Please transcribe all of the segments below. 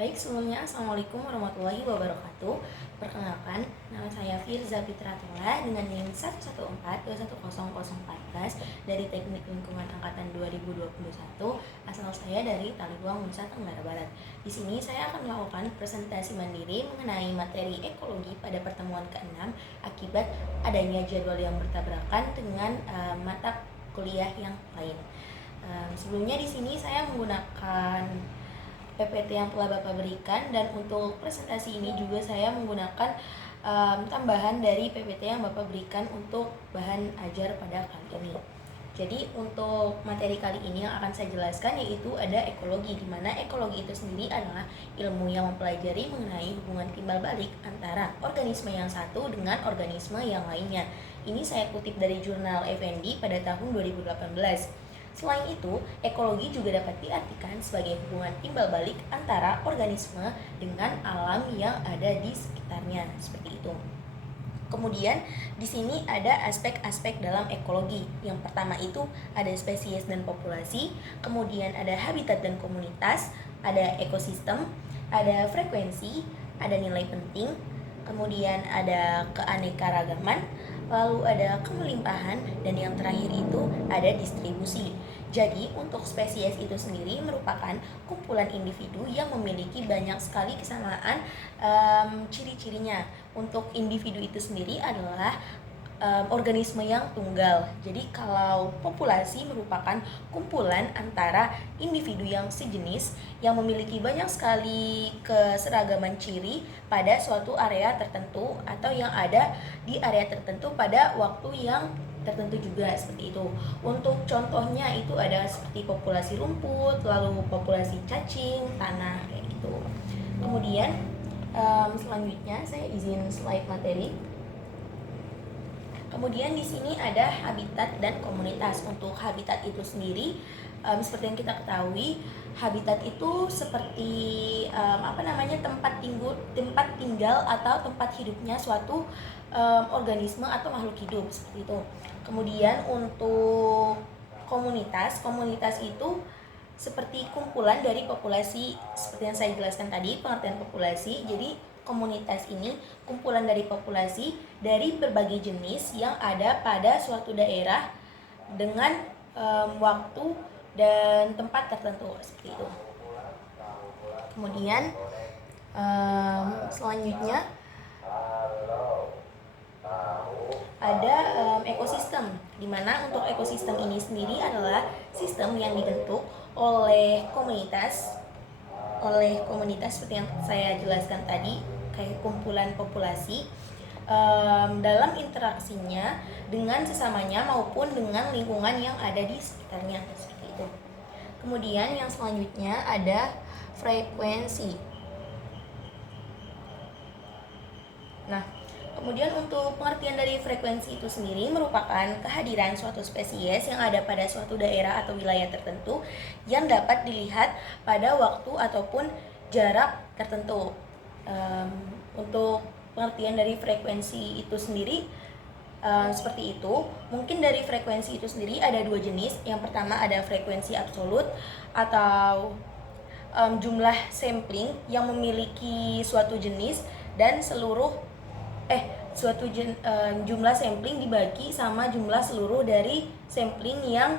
Baik, sebelumnya Assalamualaikum warahmatullahi wabarakatuh. Perkenalkan, nama saya Firza Fitratola dengan NIM 114210014 dari Teknik Lingkungan Angkatan 2021. Asal saya dari Taliwang, Nusa Tenggara Barat. Di sini saya akan melakukan presentasi mandiri mengenai materi ekologi pada pertemuan ke-6 akibat adanya jadwal yang bertabrakan dengan mata kuliah yang lain. Sebelumnya di sini saya menggunakan PPT yang telah Bapak berikan, dan untuk presentasi ini juga saya menggunakan tambahan dari PPT yang Bapak berikan untuk bahan ajar pada kali ini. Jadi untuk materi kali ini yang akan saya jelaskan yaitu ada ekologi, di mana ekologi itu sendiri adalah ilmu yang mempelajari mengenai hubungan timbal balik antara organisme yang satu dengan organisme yang lainnya. Ini saya kutip dari jurnal FND pada tahun 2018. Selain itu, ekologi juga dapat diartikan sebagai hubungan timbal balik antara organisme dengan alam yang ada di sekitarnya, seperti itu. Kemudian di sini ada aspek-aspek dalam ekologi. Yang pertama itu ada spesies dan populasi, kemudian ada habitat dan komunitas, ada ekosistem, ada frekuensi, ada nilai penting, kemudian ada keanekaragaman, lalu ada kemelimpahan, dan yang terakhir itu ada distribusi. Jadi untuk spesies itu sendiri merupakan kumpulan individu yang memiliki banyak sekali kesamaan ciri-cirinya. Untuk individu itu sendiri adalah organisme yang tunggal. Jadi kalau populasi merupakan kumpulan antara individu yang sejenis yang memiliki banyak sekali keseragaman ciri pada suatu area tertentu atau yang ada di area tertentu pada waktu yang tertentu juga, seperti itu. Untuk contohnya itu ada seperti populasi rumput, lalu populasi cacing, tanah, kayak gitu. Kemudian selanjutnya saya izin slide materi. Kemudian di sini ada habitat dan komunitas. Untuk habitat itu sendiri, seperti yang kita ketahui, habitat itu seperti tempat tinggal atau tempat hidupnya suatu organisme atau makhluk hidup, seperti itu. Kemudian untuk komunitas itu seperti kumpulan dari populasi, seperti yang saya jelaskan tadi, pengertian populasi. Jadi komunitas ini kumpulan dari populasi dari berbagai jenis yang ada pada suatu daerah dengan waktu dan tempat tertentu, seperti itu. Kemudian selanjutnya ada ekosistem, di mana untuk ekosistem ini sendiri adalah sistem yang dibentuk oleh komunitas seperti yang saya jelaskan tadi, kayak kumpulan populasi dalam interaksinya dengan sesamanya maupun dengan lingkungan yang ada di sekitarnya, seperti itu. Kemudian yang selanjutnya ada frekuensi. Nah, kemudian untuk pengertian dari frekuensi itu sendiri merupakan kehadiran suatu spesies yang ada pada suatu daerah atau wilayah tertentu yang dapat dilihat pada waktu ataupun jarak tertentu. Untuk pengertian dari frekuensi itu sendiri seperti itu. Mungkin dari frekuensi itu sendiri ada dua jenis. Yang pertama ada frekuensi absolut atau jumlah sampling yang memiliki suatu jenis dan jumlah sampling dibagi sama jumlah seluruh dari sampling yang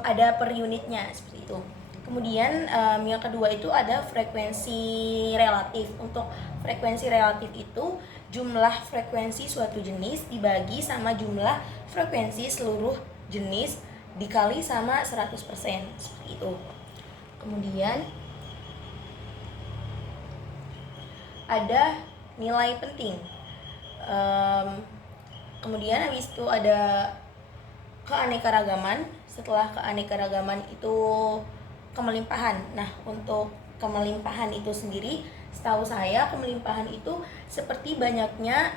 ada per unitnya, seperti itu. Kemudian yang kedua itu ada frekuensi relatif. Untuk frekuensi relatif itu jumlah frekuensi suatu jenis dibagi sama jumlah frekuensi seluruh jenis dikali sama 100%, seperti itu. Kemudian ada nilai penting. Kemudian habis itu ada keanekaragaman. Setelah keanekaragaman itu kemelimpahan. Nah, untuk kemelimpahan itu sendiri, setahu saya kemelimpahan itu seperti banyaknya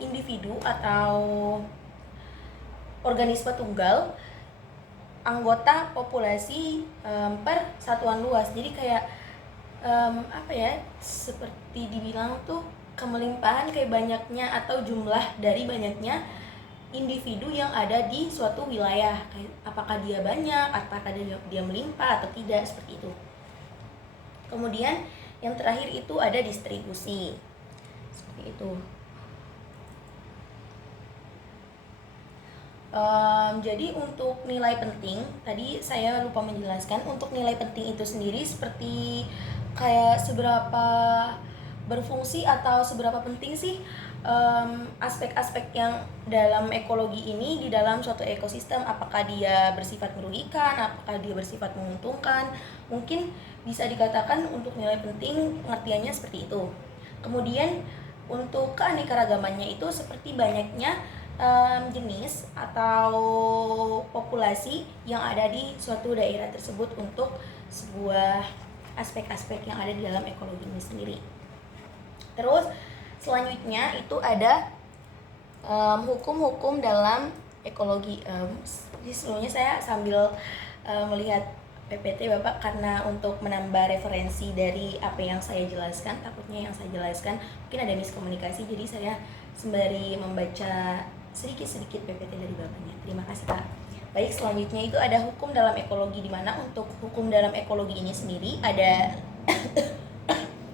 individu atau organisme tunggal anggota populasi per satuan luas. Jadi kayak seperti dibilang tuh kemelimpahan kayak banyaknya atau jumlah dari banyaknya individu yang ada di suatu wilayah. Apakah dia banyak, apakah dia melimpah atau tidak, seperti itu. Kemudian Yang terakhir itu ada distribusi. Seperti itu. Jadi untuk nilai penting, tadi saya lupa menjelaskan, untuk nilai penting itu sendiri seperti kayak seberapa berfungsi atau seberapa penting sih aspek-aspek yang dalam ekologi ini di dalam suatu ekosistem. Apakah dia bersifat merugikan, apakah dia bersifat menguntungkan. Mungkin bisa dikatakan untuk nilai penting pengertiannya seperti itu. Kemudian untuk keanekaragamannya itu seperti banyaknya jenis atau populasi yang ada di suatu daerah tersebut untuk sebuah aspek-aspek yang ada di dalam ekologi ini sendiri. Terus selanjutnya itu ada hukum-hukum dalam ekologi. Jadi sebelumnya saya sambil melihat PPT Bapak karena untuk menambah referensi dari apa yang saya jelaskan, takutnya yang saya jelaskan mungkin ada miskomunikasi, jadi saya sembari membaca sedikit-sedikit PPT dari Bapaknya. Terima kasih Pak. Baik, selanjutnya itu ada hukum dalam ekologi, di mana untuk hukum dalam ekologi ini sendiri ada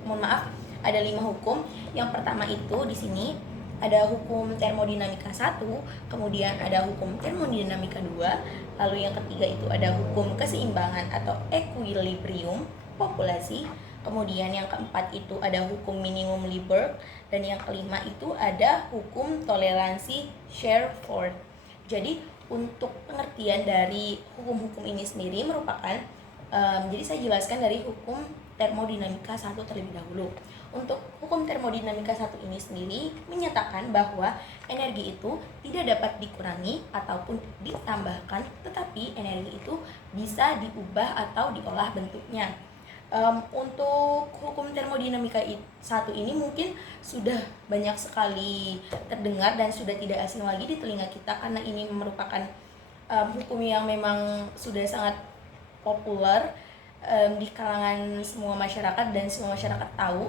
mohon maaf, ada 5 hukum. Yang pertama itu di sini ada hukum termodinamika 1, kemudian ada hukum termodinamika 2, lalu yang ketiga itu ada hukum keseimbangan atau equilibrium populasi, kemudian yang keempat itu ada hukum minimum Lieberg, dan yang kelima itu ada hukum toleransi Sherford. Jadi untuk pengertian dari hukum-hukum ini sendiri merupakan jadi saya jelaskan dari hukum termodinamika 1 terlebih dahulu. Untuk hukum termodinamika 1 ini sendiri menyatakan bahwa energi itu tidak dapat dikurangi ataupun ditambahkan, tetapi energi itu bisa diubah atau diolah bentuknya. Untuk hukum termodinamika 1 ini mungkin sudah banyak sekali terdengar dan sudah tidak asing lagi di telinga kita, karena ini merupakan hukum yang memang sudah sangat populer di kalangan semua masyarakat dan semua masyarakat tahu.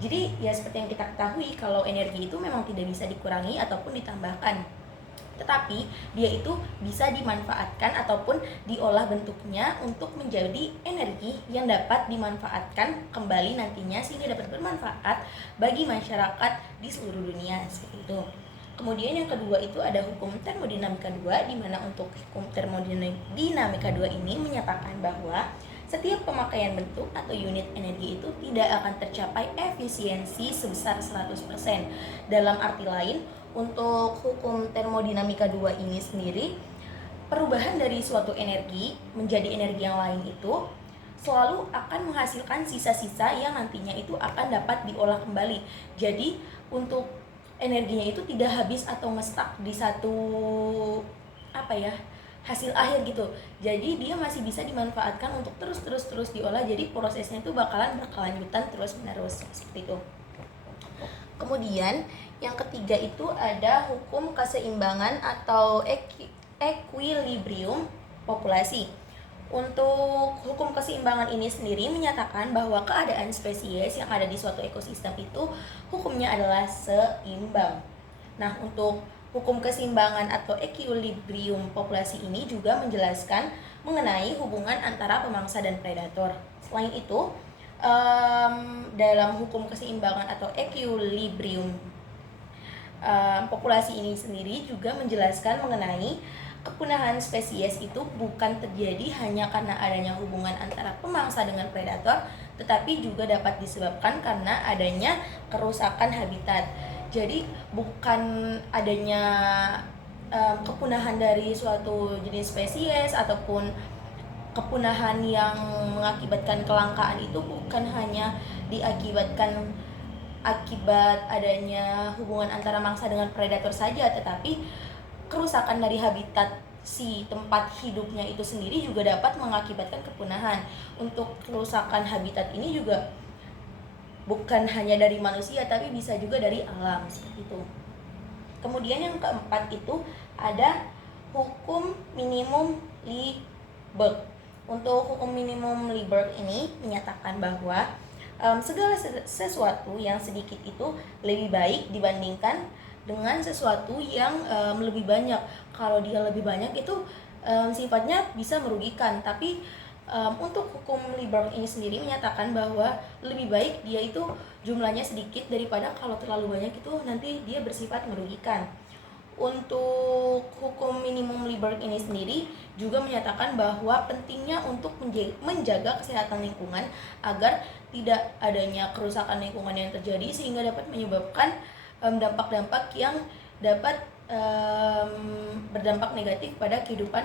Jadi ya seperti yang kita ketahui kalau energi itu memang tidak bisa dikurangi ataupun ditambahkan, tetapi dia itu bisa dimanfaatkan ataupun diolah bentuknya untuk menjadi energi yang dapat dimanfaatkan kembali nantinya sehingga dapat bermanfaat bagi masyarakat di seluruh dunia, seperti itu. Kemudian yang kedua itu ada hukum termodinamika 2, di mana untuk hukum termodinamika 2 ini menyatakan bahwa setiap pemakaian bentuk atau unit energi itu tidak akan tercapai efisiensi sebesar 100%. Dalam arti lain, untuk hukum termodinamika 2 ini sendiri, perubahan dari suatu energi menjadi energi yang lain itu selalu akan menghasilkan sisa-sisa yang nantinya itu akan dapat diolah kembali. Jadi untuk energinya itu tidak habis atau ngestak di satu hasil akhir gitu. Jadi dia masih bisa dimanfaatkan untuk terus diolah. Jadi prosesnya itu bakalan berkelanjutan terus menerus seperti itu. Kemudian yang ketiga itu ada hukum keseimbangan atau equilibrium populasi. Untuk hukum keseimbangan ini sendiri menyatakan bahwa keadaan spesies yang ada di suatu ekosistem itu hukumnya adalah seimbang. Nah, untuk hukum keseimbangan atau equilibrium populasi ini juga menjelaskan mengenai hubungan antara pemangsa dan predator. Selain itu, dalam hukum keseimbangan atau equilibrium populasi ini sendiri juga menjelaskan mengenai kepunahan spesies itu bukan terjadi hanya karena adanya hubungan antara pemangsa dengan predator, tetapi juga dapat disebabkan karena adanya kerusakan habitat. Jadi bukan adanya kepunahan dari suatu jenis spesies ataupun kepunahan yang mengakibatkan kelangkaan itu bukan hanya diakibatkan akibat adanya hubungan antara mangsa dengan predator saja, tetapi kerusakan dari habitat si tempat hidupnya itu sendiri juga dapat mengakibatkan kepunahan. Untuk kerusakan habitat ini juga bukan hanya dari manusia, tapi bisa juga dari alam, seperti itu. Kemudian yang keempat itu ada hukum minimum Lieberg. Untuk hukum minimum Lieberg ini menyatakan bahwa segala sesuatu yang sedikit itu lebih baik dibandingkan dengan sesuatu yang lebih banyak. Kalau dia lebih banyak itu sifatnya bisa merugikan, tapi Untuk hukum Liberal ini sendiri menyatakan bahwa lebih baik dia itu jumlahnya sedikit daripada kalau terlalu banyak itu nanti dia bersifat merugikan. Untuk hukum minimum Liberal ini sendiri juga menyatakan bahwa pentingnya untuk menjaga kesehatan lingkungan agar tidak adanya kerusakan lingkungan yang terjadi sehingga dapat menyebabkan dampak-dampak yang dapat berdampak negatif pada kehidupan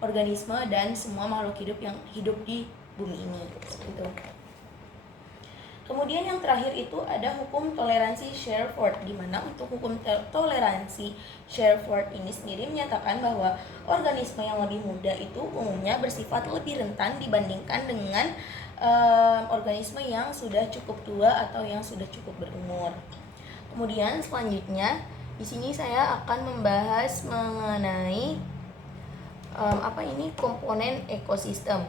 organisme dan semua makhluk hidup yang hidup di bumi ini. Gitu. Kemudian yang terakhir itu ada hukum toleransi Sherford, di mana untuk hukum toleransi Sherford ini sendiri menyatakan bahwa organisme yang lebih muda itu umumnya bersifat lebih rentan dibandingkan dengan organisme yang sudah cukup tua atau yang sudah cukup berumur. Kemudian selanjutnya di sini saya akan membahas mengenai komponen ekosistem.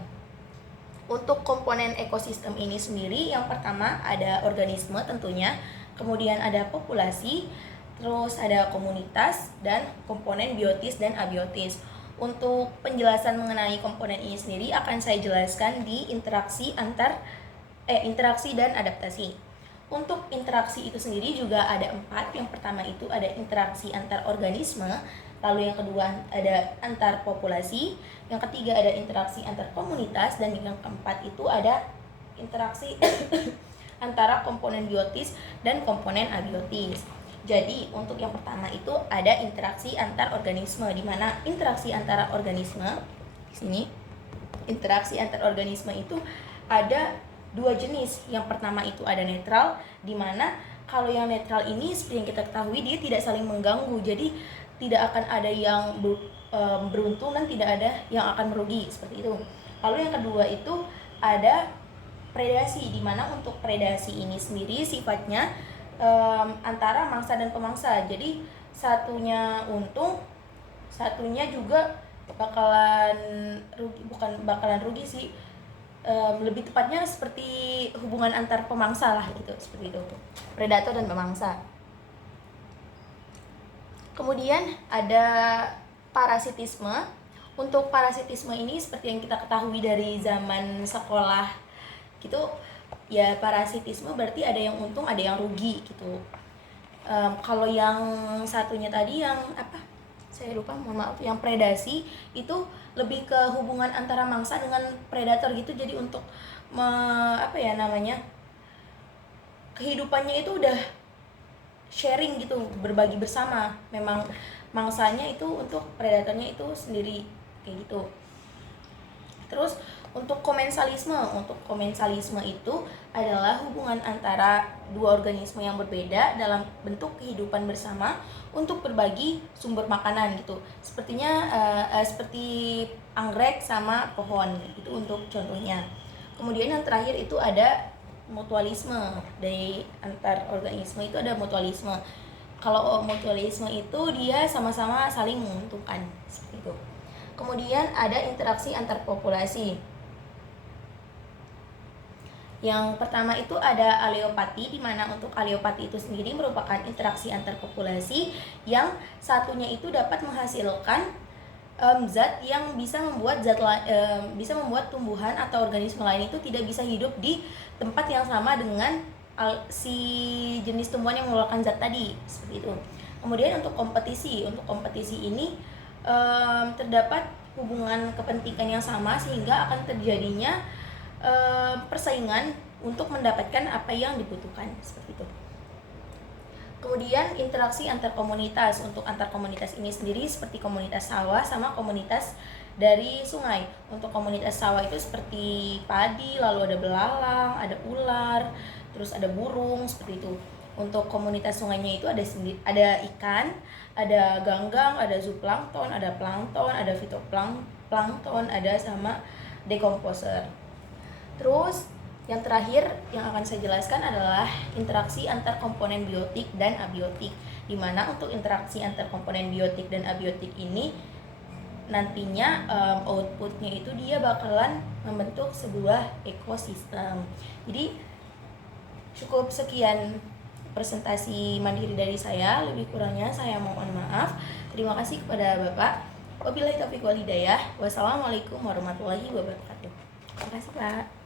Untuk komponen ekosistem ini sendiri, yang pertama ada organisme tentunya, kemudian ada populasi, terus ada komunitas, dan komponen biotis dan abiotis. Untuk penjelasan mengenai komponen ini sendiri akan saya jelaskan di interaksi dan adaptasi. Untuk interaksi itu sendiri juga ada 4. Yang pertama itu ada interaksi antar organisme, lalu yang kedua ada antar populasi, yang ketiga ada interaksi antar komunitas, dan yang keempat itu ada interaksi antara komponen biotis dan komponen abiotis. Jadi untuk yang pertama itu ada interaksi antar organisme, di mana interaksi antara organisme di sini interaksi antar organisme itu ada 2 jenis. Yang pertama itu ada netral, di mana kalau yang netral ini seperti yang kita ketahui dia tidak saling mengganggu, jadi tidak akan ada yang beruntung dan tidak ada yang akan merugi, seperti itu. Lalu yang kedua itu ada predasi, di mana untuk predasi ini sendiri sifatnya antara mangsa dan pemangsa. Jadi satunya untung, satunya juga bakalan rugi sih. Lebih tepatnya seperti hubungan antar pemangsa lah gitu, seperti itu. Predator dan pemangsa. Kemudian ada parasitisme. Untuk parasitisme ini seperti yang kita ketahui dari zaman sekolah gitu, ya parasitisme berarti ada yang untung, ada yang rugi gitu. Kalau yang satunya tadi yang saya lupa, mohon maaf, yang predasi itu lebih ke hubungan antara mangsa dengan predator gitu. Jadi untuk kehidupannya itu udah sharing gitu, berbagi bersama. Memang mangsanya itu untuk predatornya itu sendiri kayak gitu. Terus untuk komensalisme itu adalah hubungan antara 2 organisme yang berbeda dalam bentuk kehidupan bersama untuk berbagi sumber makanan gitu. Seperti anggrek sama pohon, itu untuk contohnya. Kemudian yang terakhir itu ada mutualisme. Dari antar organisme itu ada mutualisme. Kalau mutualisme itu dia sama-sama saling menguntungkan, seperti itu. Kemudian ada interaksi antar populasi. Yang pertama itu ada aleopati, di mana untuk aleopati itu sendiri merupakan interaksi antar populasi yang satunya itu dapat menghasilkan zat yang bisa membuat tumbuhan atau organisme lain itu tidak bisa hidup di tempat yang sama dengan si jenis tumbuhan yang mengeluarkan zat tadi, seperti itu. Kemudian untuk kompetisi ini terdapat hubungan kepentingan yang sama sehingga akan terjadinya persaingan untuk mendapatkan apa yang dibutuhkan, seperti itu. Kemudian interaksi antar komunitas. Untuk antar komunitas ini sendiri seperti komunitas sawah sama komunitas dari sungai. Untuk komunitas sawah itu seperti padi, lalu ada belalang, ada ular, terus ada burung, seperti itu. Untuk komunitas sungainya itu ada ikan, ada ganggang, ada zooplankton, ada plankton, ada fitoplankton, ada sama decomposer. Terus yang terakhir yang akan saya jelaskan adalah interaksi antar komponen biotik dan abiotik, di mana untuk interaksi antar komponen biotik dan abiotik ini nantinya outputnya itu dia bakalan membentuk sebuah ekosistem. Jadi cukup sekian presentasi mandiri dari saya, lebih kurangnya saya mohon maaf. Terima kasih kepada Bapak. Wabillahi taufiq wal hidayah. Wassalamualaikum warahmatullahi wabarakatuh. Makasih, Pak.